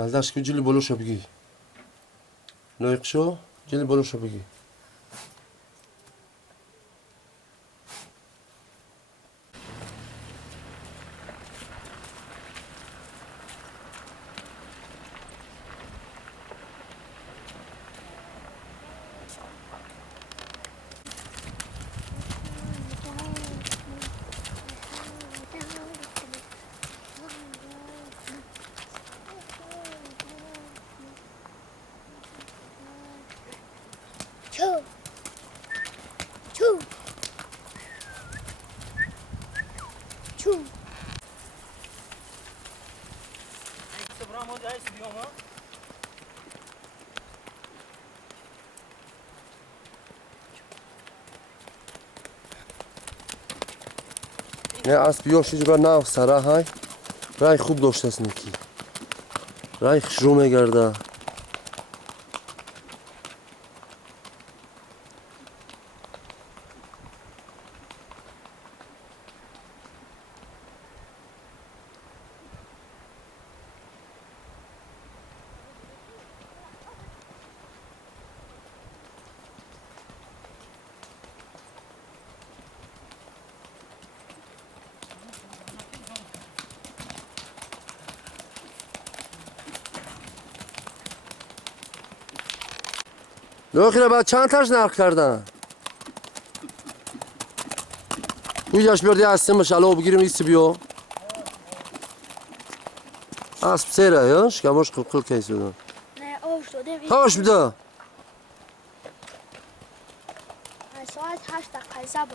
ялдаш ки ҷили болошо бигӣ. Лоиқ шо, ҷили болошо бигӣ. نه اسب یوشی جبر نه سرا های رای خوب داشته است نیکی رای شروع میگرده نوخیره بعد چند تاش نرخ کردن بویش بیارده هستیم باشه الان بگیریم ایستی بیو اسب سیره یا شکماش قلقل کیسی بدن نه آش داده تاش بده ساعت 8 دقیقه صبر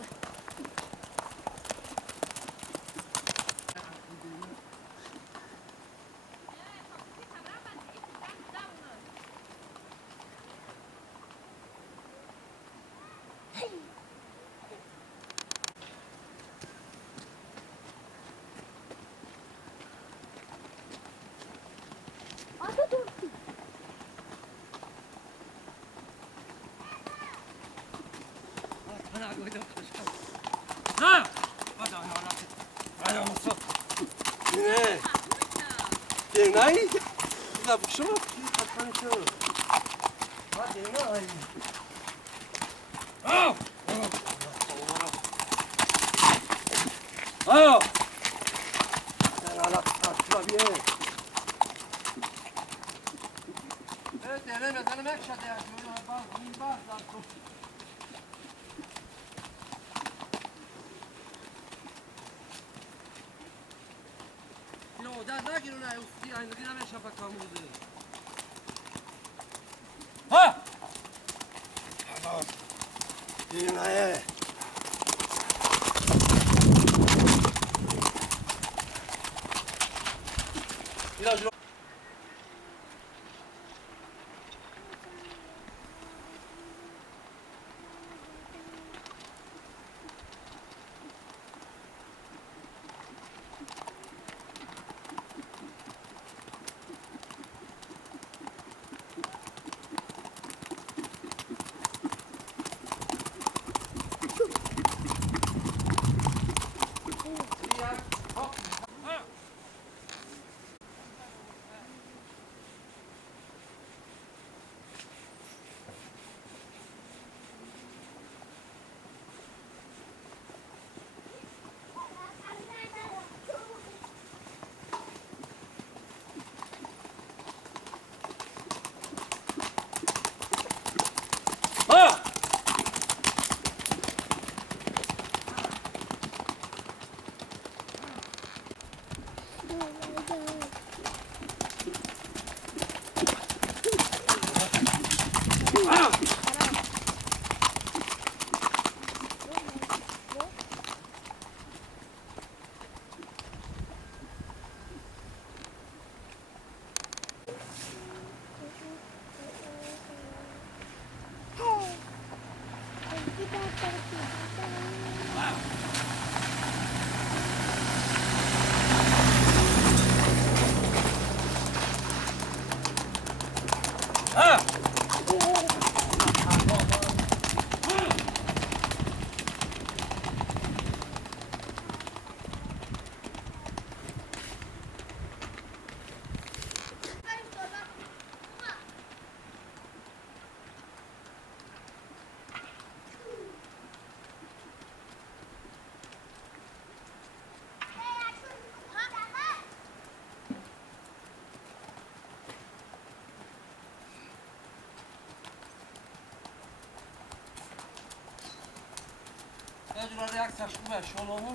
جورا ریاکسیون شما شلومو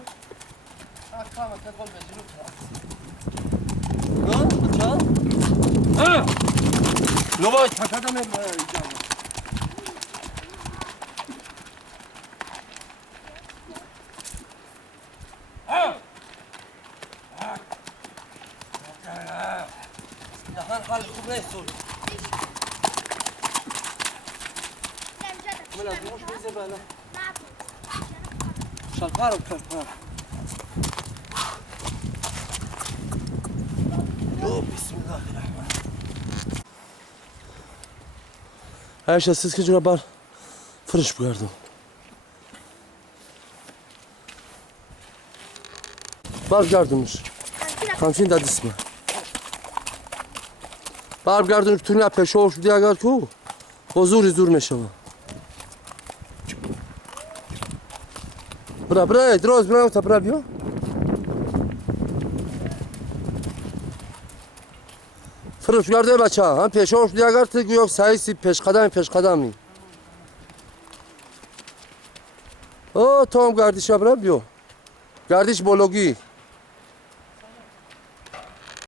اکام تقول بجرو تراس نه بچه ها نوای تکادم اینجا حال خوب نیست ولا مش زباله شلقار وكركار يو بسم الله الرحمن Her şey siz ki bar fırış bu yardım. Bar gardımız. Kamçin da disme. Bar gardın üstüne peşe olmuş diye gar ki o zur meşava. Bra, droz bra ta bra bio. Fırış gardı baça. Ha peşe olmuş diye gar ki yok sayısı peş kadami. O tamam kardeş bra bio. Kardeş bologi.